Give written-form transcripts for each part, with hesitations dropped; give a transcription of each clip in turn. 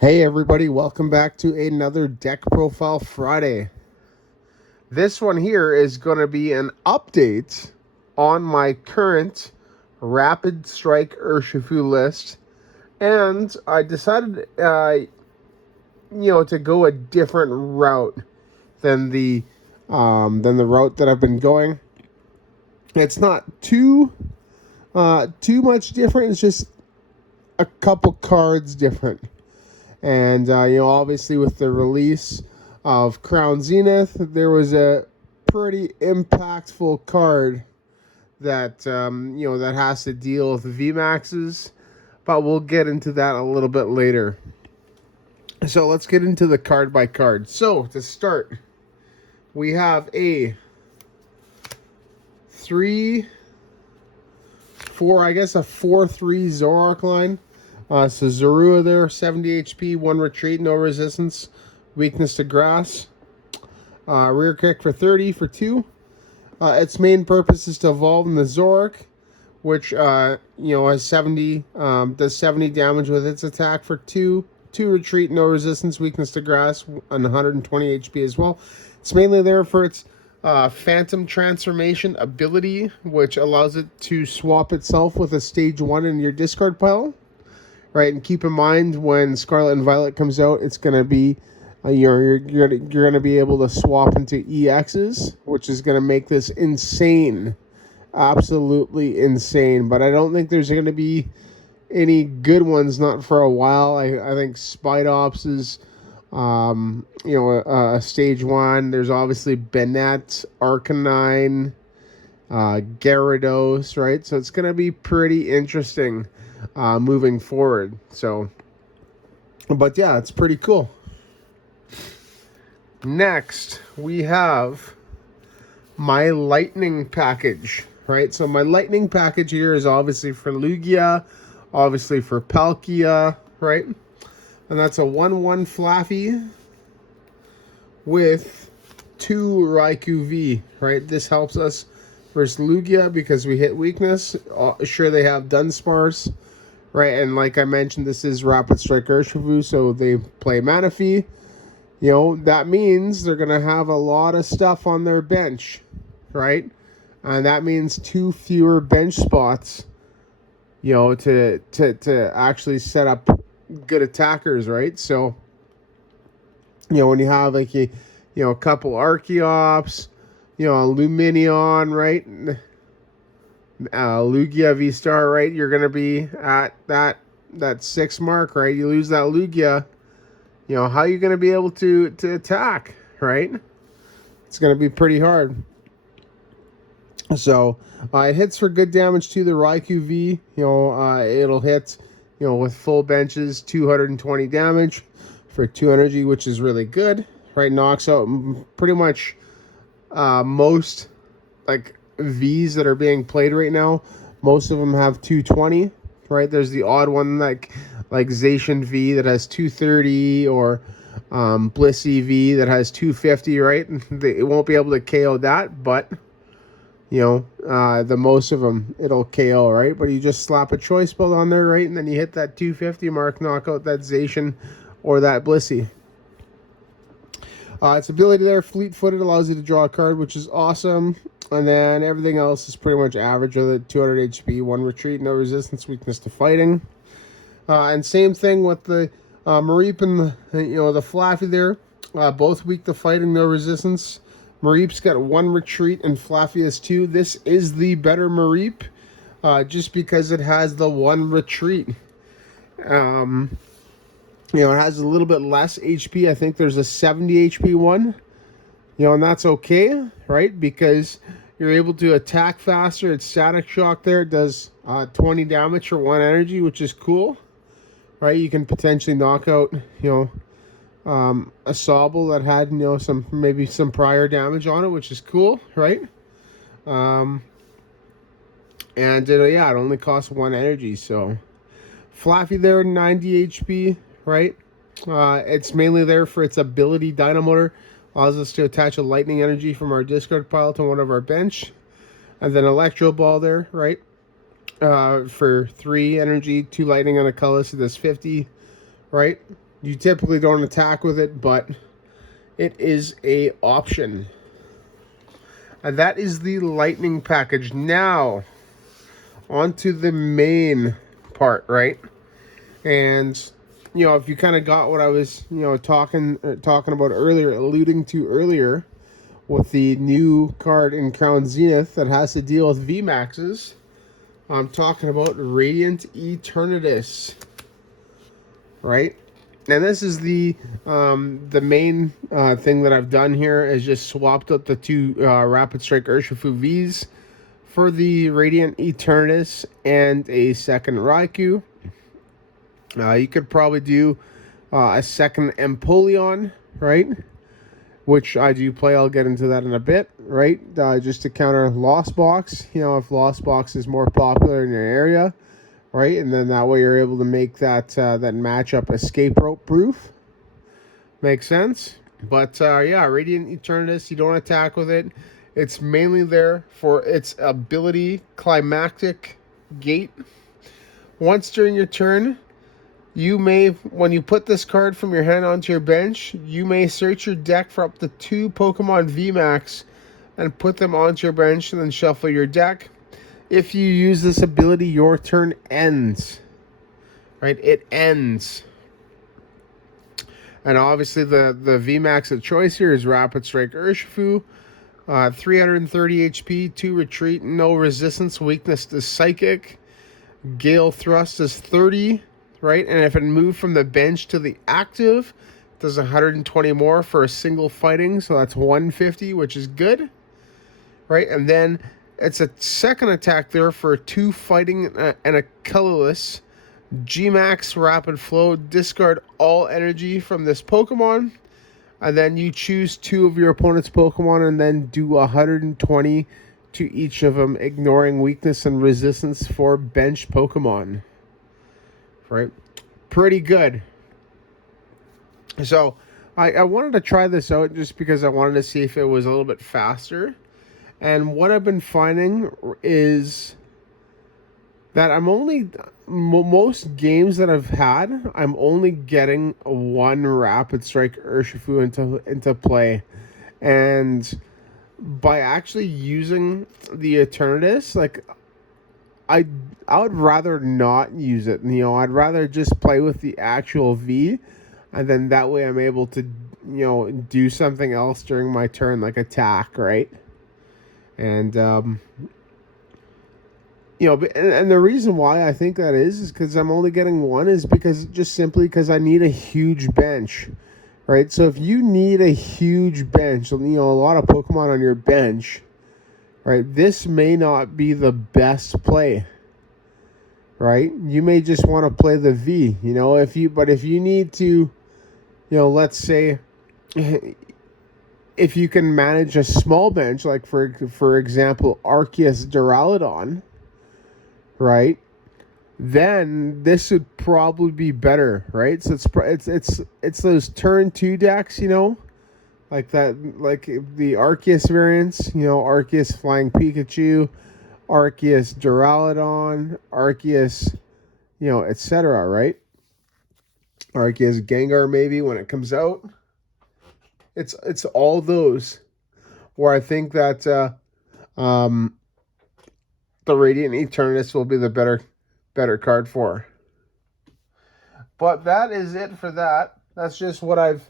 Hey everybody, welcome back to another Deck Profile Friday. This one here is going to be an update on my current Rapid Strike Urshifu list. And I decided, to go a different route than the route that I've been going. It's not too much different. It's just a couple cards different. And, obviously with the release of Crown Zenith, there was a pretty impactful card that, that has to deal with VMaxes. But we'll get into that a little bit later. So let's get into the card by card. So to start, we have a 4-3 Zoroark line. So Zorua there, 70 HP, 1 retreat, no resistance, weakness to grass. Rear kick for 30 for 2. Its main purpose is to evolve in the Zoroark, which has 70, does 70 damage with its attack for 2. 2 retreat, no resistance, weakness to grass, and 120 HP as well. It's mainly there for its Phantom Transformation ability, which allows it to swap itself with a stage 1 in your discard pile. Right, and keep in mind when Scarlet and Violet comes out, it's gonna be you're gonna be able to swap into EXs, which is gonna make this insane, absolutely insane. But I don't think there's gonna be any good ones, not for a while. I think Spidops is, a stage 1. There's obviously Bennett, Arcanine, Gyarados, right? So it's gonna be pretty interesting. Moving forward. So, but yeah, it's pretty cool. Next, we have my lightning package, right? So my lightning package here is obviously for Lugia, obviously for Palkia, right? And that's a 1/1 Flaaffy with 2 Raikou V, right? This helps us versus Lugia because we hit weakness. Sure, they have Dunsparce. Right, and like I mentioned, this is Rapid Strike Urshifu, so they play Manaphy. That means they're going to have a lot of stuff on their bench, right? And that means 2 fewer bench spots, to actually set up good attackers, right? So, when you have like a couple Archeops, Lumineon, right? Lugia V-Star, right? You're going to be at that 6 mark, right? You lose that Lugia, how are you going to be able to attack, right? It's going to be pretty hard. So, it hits for good damage to the Raikou V. It'll hit, with full benches, 220 damage for 2 energy, which is really good, right? Knocks out pretty much most, like, Vs that are being played right now. Most of them have 220, right? There's the odd one like Zacian V that has 230, or Blissey V that has 250, right? It won't be able to KO that, but the most of them it'll KO, right? But you just slap a choice build on there, right? And then you hit that 250 mark, knock out that Zacian or that Blissey. Its ability there, fleet-footed, allows you to draw a card, which is awesome. And then everything else is pretty much average with it. 200 HP, 1 retreat, no resistance, weakness to fighting. And same thing with the Mareep and the Flaaffy there. Both weak to fighting, no resistance. Mareep's got 1 retreat and Flaaffy has 2. This is the better Mareep, just because it has the 1 retreat. It has a little bit less HP. I think there's a 70 HP one. And that's okay, right? Because you're able to attack faster. It's Static Shock there. It does 20 damage for 1 energy, which is cool, right? You can potentially knock out, a Sobble that had, maybe some prior damage on it, which is cool, right? And it only costs 1 energy. So Flaaffy there, 90 HP, right? It's mainly there for its ability Dynamotor. Allows us to attach a lightning energy from our discard pile to one of our bench. And then Electro Ball there, right? For 3 energy, 2 lightning on a color, so that's 50, right? You typically don't attack with it, but it is a option. And that is the lightning package. Now, onto the main part, right? And you know, if you kind of got what I was, you know, talking about earlier, alluding to earlier, with the new card in Crown Zenith that has to deal with VMaxes, I'm talking about Radiant Eternatus, right? And this is the main thing that I've done here is just swapped out the two Rapid Strike Urshifu Vs for the Radiant Eternatus and a second Raikou. You could probably do a second Empoleon, right? Which I do play. I'll get into that in a bit, right? Just to counter Lost Box. You know, if Lost Box is more popular in your area, right? And then that way you're able to make that that matchup escape rope proof. Makes sense. But yeah, Radiant Eternatus, you don't attack with it. It's mainly there for its ability climactic gate. Once during your turn, you may, when you put this card from your hand onto your bench, you may search your deck for up to 2 Pokemon VMax and put them onto your bench and then shuffle your deck. If you use this ability, your turn ends. Right? It ends. And obviously the VMax of choice here is Rapid Strike Urshifu. 330 HP, 2 retreat, no resistance, weakness to psychic. Gale Thrust is 30. Right, and if it moved from the bench to the active, it does 120 more for a single fighting, so that's 150, which is good. Right, and then it's a second attack there for 2 fighting and a colorless. G-Max Rapid Flow, discard all energy from this Pokemon, and then you choose 2 of your opponent's Pokemon and then do 120 to each of them, ignoring weakness and resistance for bench Pokemon. Right, pretty good. So I wanted to try this out just because I wanted to see if it was a little bit faster. And what I've been finding is that I'm only, most games that I've had, I'm only getting 1 Rapid Strike Urshifu into play. And by actually using the Eternatus, like, I would rather not use it. You know, I'd rather just play with the actual V, and then that way I'm able to, you know, do something else during my turn, like attack, right? And you know, and the reason why I think that is because I'm only getting 1 is because just simply because I need a huge bench, right? So if you need a huge bench, you know, a lot of Pokemon on your bench, right, this may not be the best play, right? You may just want to play the V, you know, if you need to, you know, let's say if you can manage a small bench, like for example, Arceus Duraludon, right, then this would probably be better, right? So it's those turn 2 decks, you know, like that, like the Arceus variants, you know, Arceus Flying Pikachu, Arceus Duraludon, Arceus, you know, etc., right? Arceus Gengar maybe when it comes out. It's all those where I think that the Radiant Eternatus will be the better card for. But that is it for that. That's just what I've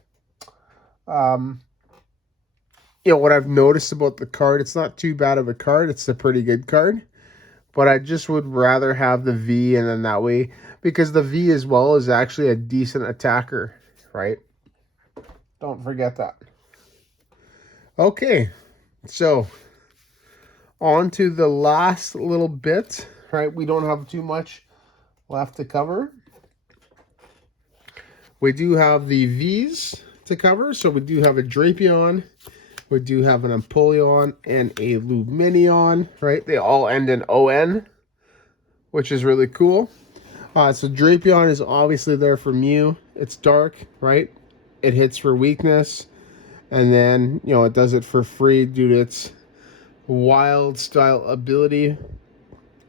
you know, what I've noticed about the card. It's not too bad of a card. It's a pretty good card. But I just would rather have the V, and then that way, because the V as well is actually a decent attacker, right? Don't forget that. Okay, so on to the last little bit, right? We don't have too much left to cover. We do have the Vs to cover. So we do have a Drapion. We do have an Empoleon and a Lumineon, right? They all end in ON, which is really cool. So Drapion is obviously there for Mew. It's dark, right? It hits for weakness. And then, you know, it does it for free due to its wild style ability,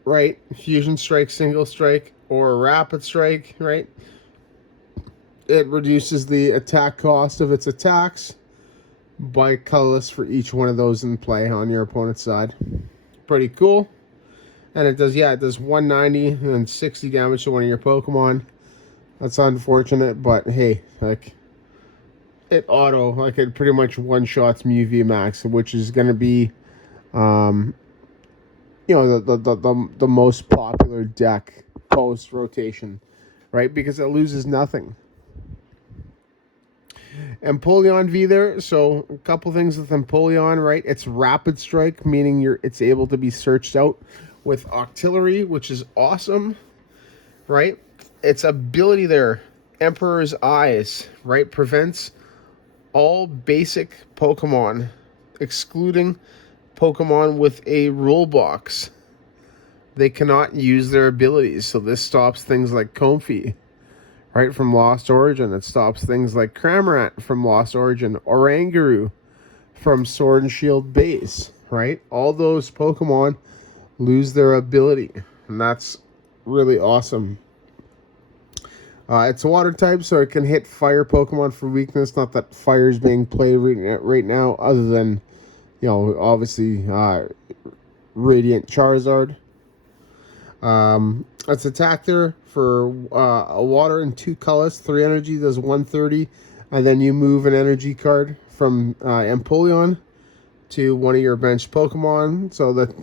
right? Fusion Strike, Single Strike, or Rapid Strike, right? it reduces the attack cost of its attacks by colorless for each one of those in play on your opponent's side. Pretty cool. And it does, yeah, it does 190 and 60 damage to one of your Pokemon. That's unfortunate, but hey, like, it auto, like, it pretty much one-shots Mew VMax, which is going to be, you know, the most popular deck post-rotation, right? Because it loses nothing. Empoleon V there, so a couple things with Empoleon, right? It's Rapid Strike, meaning it's able to be searched out with Octillery, which is awesome, right? Its ability there, Emperor's Eyes, right? Prevents all basic Pokemon, excluding Pokemon with a rule box. They cannot use their abilities, so this stops things like Comfey, right, from Lost Origin. It stops things like Cramorant from Lost Origin, Oranguru from Sword and Shield base, right? All those Pokemon lose their ability, and that's really awesome. It's a water type, so it can hit fire Pokemon for weakness. Not that fire is being played right now, other than, you know, obviously Radiant Charizard. Its attack there for a water and 2 colors, 3 energy, does 130, and then you move an energy card from Empoleon to one of your bench Pokemon. So the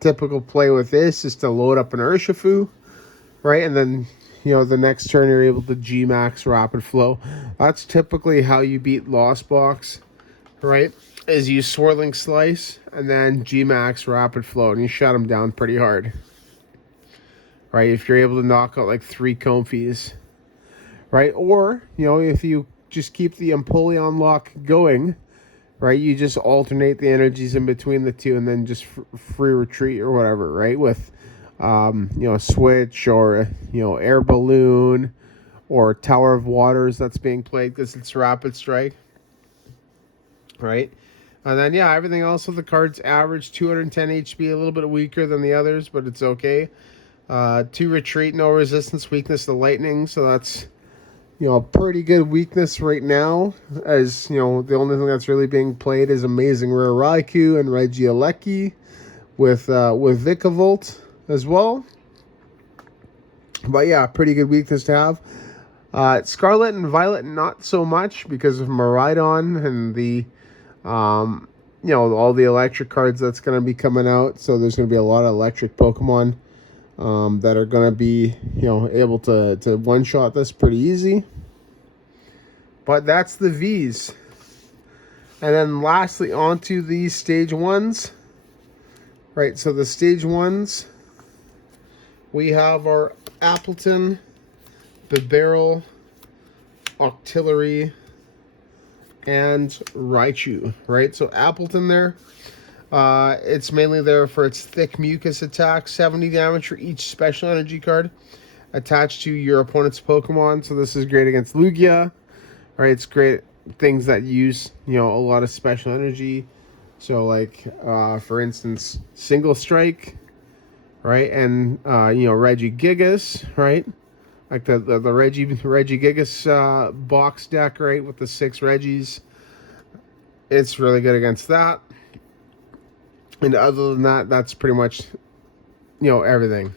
typical play with this is to load up an Urshifu, right, and then, you know, the next turn you're able to G-Max Rapid Flow. That's typically how you beat Lost Box, right, is you Swirling Slice and then G-Max Rapid Flow, and you shut them down pretty hard, right, if you're able to knock out like 3 Comfeys, right? Or, you know, if you just keep the Empoleon lock going, right, you just alternate the energies in between the two and then just free retreat or whatever, right, with you know, Switch or, you know, Air Balloon or Tower of Waters that's being played because it's Rapid Strike, right? And then, yeah, everything else with the cards average 210 HP, a little bit weaker than the others, but it's okay. 2 retreat, no resistance, weakness to lightning, so that's, you know, a pretty good weakness right now, as, you know, the only thing that's really being played is Amazing Rare Raikou and Regieleki with Vikavolt as well. But yeah, pretty good weakness to have. Scarlet and Violet, not so much because of Miraidon and the, you know, all the electric cards that's going to be coming out. So there's going to be a lot of electric Pokemon that are going to be, you know, able to one-shot this pretty easy. But that's the Vs. And then lastly, onto the Stage 1s. Right, so the Stage 1s, we have our Appletun, Bibarel, Octillery, and Raichu, right? So Appletun there, it's mainly there for its thick mucus attack, 70 damage for each special energy card attached to your opponent's Pokemon. So this is great against Lugia, right? It's great things that use, you know, a lot of special energy. So like, for instance, Single Strike, right? And, you know, Regigigas, right? Like the Regigigas box deck, right? With the 6 Regis. It's really good against that. And other than that, that's pretty much, you know, everything.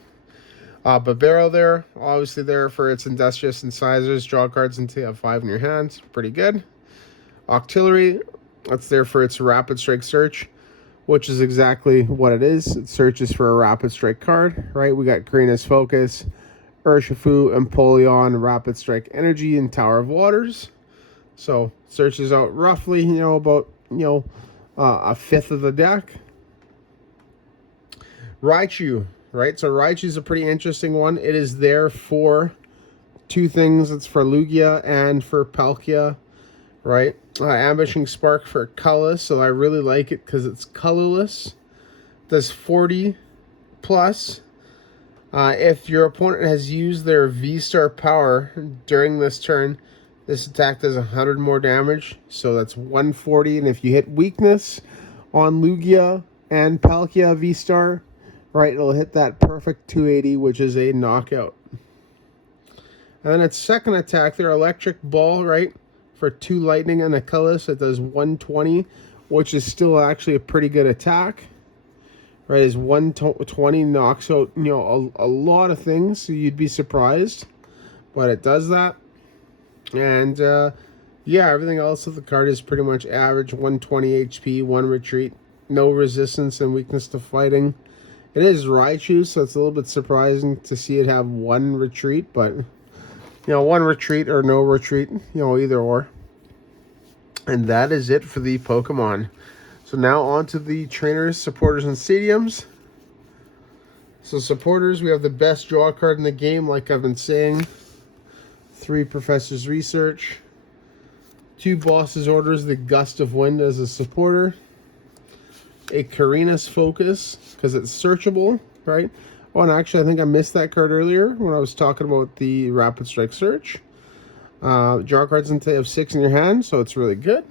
Bibarel there, obviously there for its Industrious Incisors. Draw cards until you have 5 in your hand. Pretty good. Octillery, that's there for its Rapid Strike Search, which is exactly what it is. It searches for a Rapid Strike card, right? We got Korina's Focus, Urshifu, Empoleon, Rapid Strike Energy, and Tower of Waters. So searches out roughly, you know, about, you know, a fifth of the deck. Raichu, right? So Raichu is a pretty interesting one. It is there for 2 things. It's for Lugia and for Palkia, right? Ambushing Spark for colorless, so I really like it because it's colorless. Does 40 plus. If your opponent has used their V-Star power during this turn, this attack does 100 more damage, so that's 140. And if you hit weakness on Lugia and Palkia V-Star, right, it'll hit that perfect 280, which is a knockout. And then its second attack, their electric ball, right? For 2 lightning and a colorless, it does 120, which is still actually a pretty good attack. Right, is 120, knocks out, you know, a lot of things, so you'd be surprised. But it does that. And yeah, everything else of the card is pretty much average. 120 HP, 1 retreat, no resistance and weakness to fighting. It is Raichu, so it's a little bit surprising to see it have 1 retreat, but you know, 1 retreat or no retreat, you know, either or. And that is it for the Pokemon. So now on to the trainers, supporters, and stadiums. So supporters, we have the best draw card in the game, like I've been saying. 3 Professor's Research. 2 Boss's Orders, the Gust of Wind as a supporter. A Korina's Focus, because it's searchable, right? Oh, and actually, I think I missed that card earlier when I was talking about the Rapid Strike Search. Draw cards until you have 6 in your hand, so it's really good.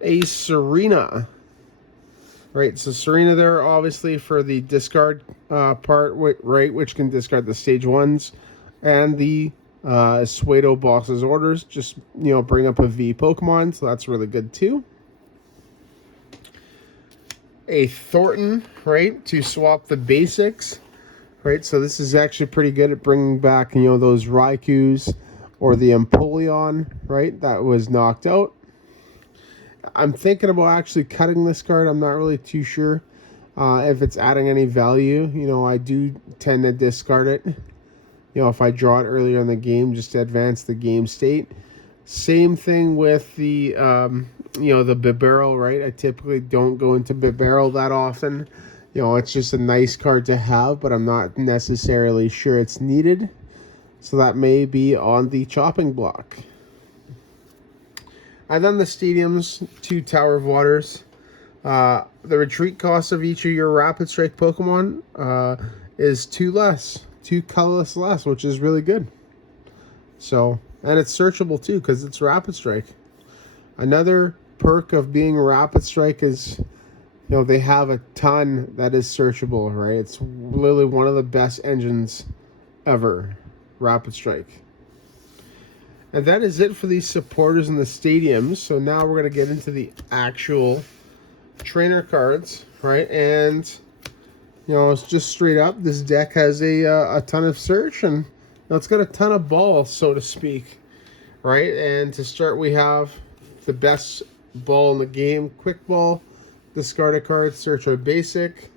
A Serena. Right, so Serena there, obviously, for the discard part, right, which can discard the stage 1s. And the Pseudo Boss's Orders, just, you know, bring up a V Pokemon, so that's really good too. A Thorton, right, to swap the basics, right, so this is actually pretty good at bringing back, you know, those Raikous or the Empoleon, right, that was knocked out. I'm thinking about actually cutting this card. I'm not really too sure if it's adding any value. You know, I do tend to discard it, you know, if I draw it earlier in the game just to advance the game state. Same thing with the, you know, the Bibarel, right? I typically don't go into Bibarel that often. You know, it's just a nice card to have, but I'm not necessarily sure it's needed. So that may be on the chopping block. And then the stadiums, 2 Tower of Waters. The retreat cost of each of your Rapid Strike Pokemon is 2 less. 2 colorless less, which is really good. So, and it's searchable too, because it's Rapid Strike. Another perk of being Rapid Strike is, you know, they have a ton that is searchable, right? It's literally one of the best engines ever, Rapid Strike. And that is it for the supporters in the stadiums. So now we're going to get into the actual trainer cards, right? And, you know, it's just straight up. This deck has a ton of search, and you know, it's got a ton of balls, so to speak, right? And to start, we have the best ball in the game, Quick Ball. Discard a card, search a basic.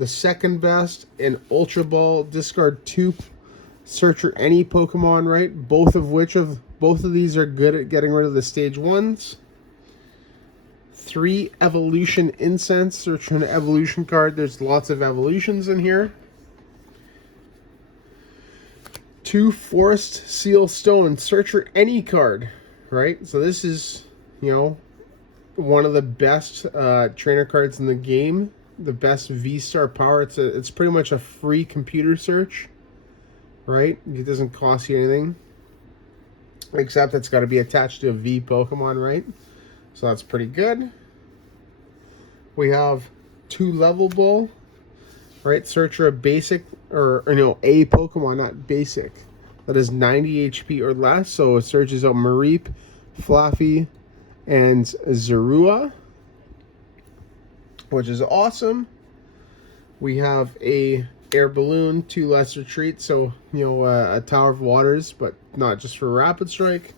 The second best, an Ultra Ball. Discard 2. Searcher any Pokemon, right? Both of these are good at getting rid of the stage 1s. 3 Evolution Incense. Search an evolution card. There's lots of evolutions in here. 2 Forest Seal Stone. Searcher any card, right? So this is, you know, one of the best trainer cards in the game. The best V-Star power. It's pretty much a free computer search. Right? It doesn't cost you anything. Except it's got to be attached to a V Pokemon, right? So that's pretty good. We have 2 Level Ball. Right? Searcher a basic, or no, a Pokemon, not basic. That is 90 HP or less. So it searches out Mareep, Flaaffy, and Zorua, which is awesome. We have a Air Balloon, 2 less retreat, so, you know, a Tower of Waters, but not just for Rapid Strike.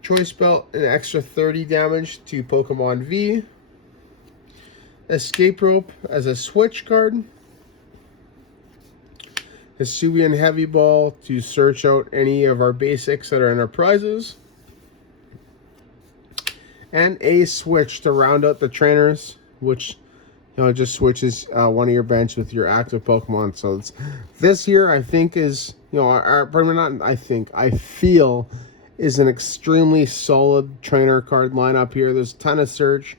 Choice Belt, an extra 30 damage to Pokemon V. Escape Rope as a switch card. Hisuian Heavy Ball to search out any of our basics that are in our prizes. And a switch to round out the trainers, which, you know, it just switches one of your bench with your active Pokemon. So it's, this here, I think, is, you know, I feel is an extremely solid trainer card lineup here. There's a ton of search.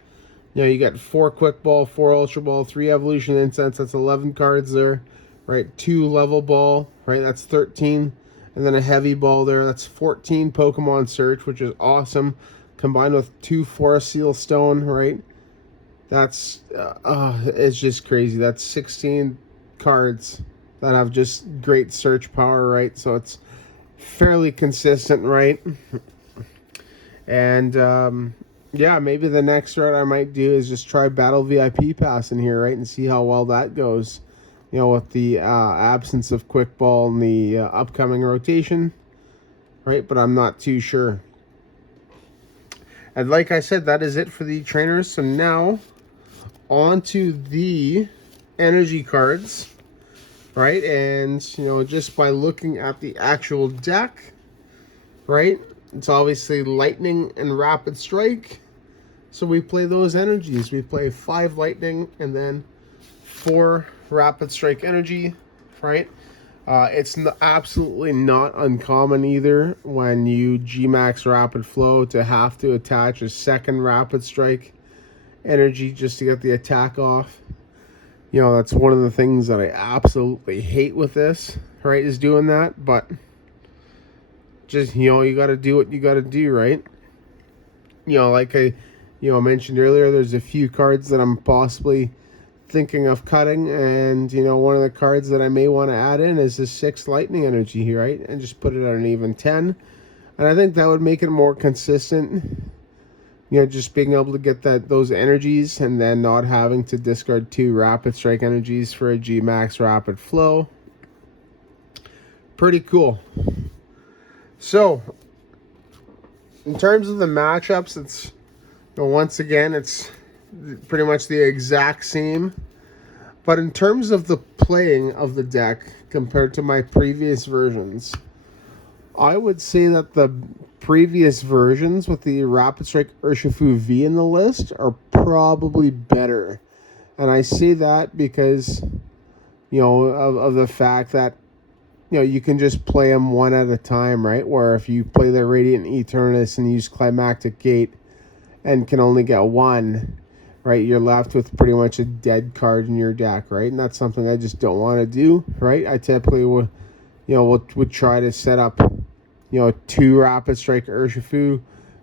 You know, you got 4 Quick Ball, 4 Ultra Ball, 3 Evolution Incense. That's 11 cards there, right? 2 Level Ball, right? That's 13. And then a Heavy Ball there. That's 14 Pokemon search, which is awesome. Combined with 2 Forest Seal Stone, right? That's, it's just crazy. That's 16 cards that have just great search power, right? So it's fairly consistent, right? And yeah, maybe the next route I might do is just try Battle VIP Pass in here, right? And see how well that goes. You know, with the absence of Quick Ball and the upcoming rotation, right? But I'm not too sure. And like I said, that is it for the trainers. So now, on to the energy cards, right? And, you know, just by looking at the actual deck, right? It's obviously Lightning and Rapid Strike. So we play those energies. We play 5 Lightning and then 4 Rapid Strike energy, right? It's absolutely not uncommon either when you G-Max Rapid Flow to have to attach a second Rapid Strike energy just to get the attack off. You know, that's one of the things that I absolutely hate with this, right, is doing that. But just, you know, you got to do what you got to do, right? You know, like I mentioned earlier, there's a few cards that I'm possibly thinking of cutting, and, you know, one of the cards that I may want to add in is this 6 Lightning energy here, right? And just put it at an even 10. And I think that would make it more consistent. You know, just being able to get those energies and then not having to discard 2 Rapid Strike energies for a G-Max Rapid Flow. Pretty cool. So, in terms of the matchups, it's, you know, once again, it's pretty much the exact same. But in terms of the playing of the deck compared to my previous versions, I would say that the previous versions with the Rapid Strike Urshifu V in the list are probably better. And I say that because, you know, of the fact that, you know, you can just play them one at a time, right? Where if you play the Radiant Eternatus and use Climactic Gate and can only get 1, right, you're left with pretty much a dead card in your deck, right? And that's something I just don't want to do, right? I typically would, you know, would try to set up, you know, 2 Rapid Strike Urshifu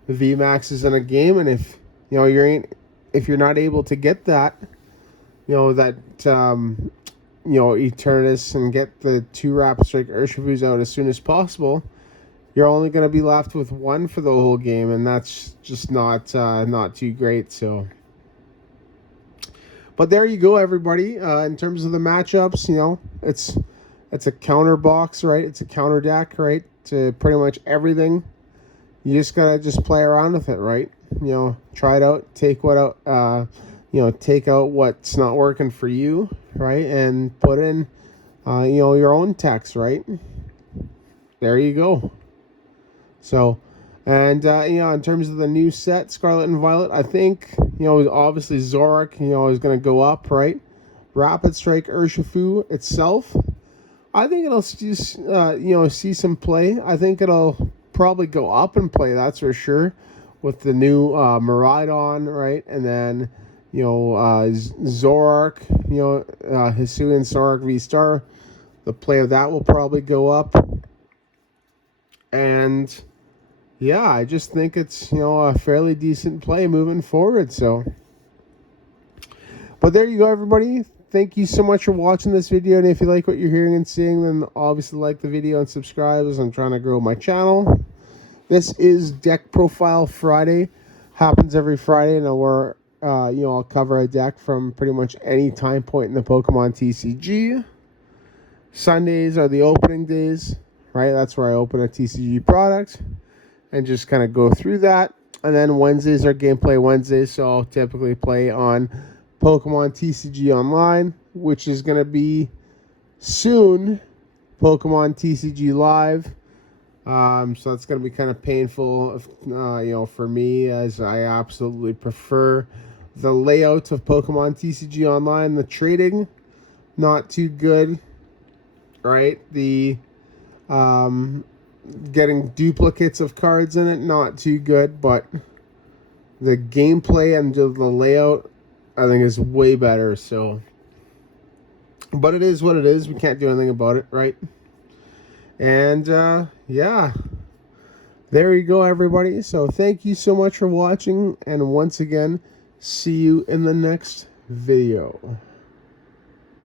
VMaxes in a game, and if, you know, if you're not able to get that, you know, that you know, Eternatus and get the 2 Rapid Strike Urshifus out as soon as possible, you're only going to be left with 1 for the whole game, and that's just not too great. So, but there you go, everybody. In terms of the matchups, you know, it's a counter box, right? It's a counter deck, right? To pretty much everything. You just gotta play around with it, right? You know, try it out, take what out, you know, take out what's not working for you, right? And put in, you know, your own text, right? There you go. So, and, you know, in terms of the new set, Scarlet and Violet, I think, you know, obviously Zoroark, you know, is going to go up, right? Rapid Strike Urshifu itself, I think it'll just, you know, see some play. I think it'll probably go up in play, that's for sure, with the new Miraidon, right? And then, you know, Zoroark, you know, Hisuian Zoroark V-Star, the play of that will probably go up. And yeah, I just think it's, you know, a fairly decent play moving forward. So, but there you go, everybody. Thank you so much for watching this video. And if you like what you're hearing and seeing, then obviously like the video and subscribe, as I'm trying to grow my channel. This is Deck Profile Friday. Happens every Friday, and we're, you know, I'll cover a deck from pretty much any time point in the Pokemon TCG. Sundays are the opening days, right? That's where I open a TCG product and just kind of go through that. And then Wednesdays are Gameplay Wednesdays, so I'll typically play on Pokemon TCG Online, which is going to be soon Pokemon TCG Live. So that's going to be kind of painful, you know, for me, as I absolutely prefer the layout of Pokemon TCG Online. The trading, not too good, right? The getting duplicates of cards in it, not too good, but the gameplay and the layout, I think, is way better. So, but it is what it is. We can't do anything about it, right? And yeah, there you go, everybody. So thank you so much for watching, and once again, see you in the next video.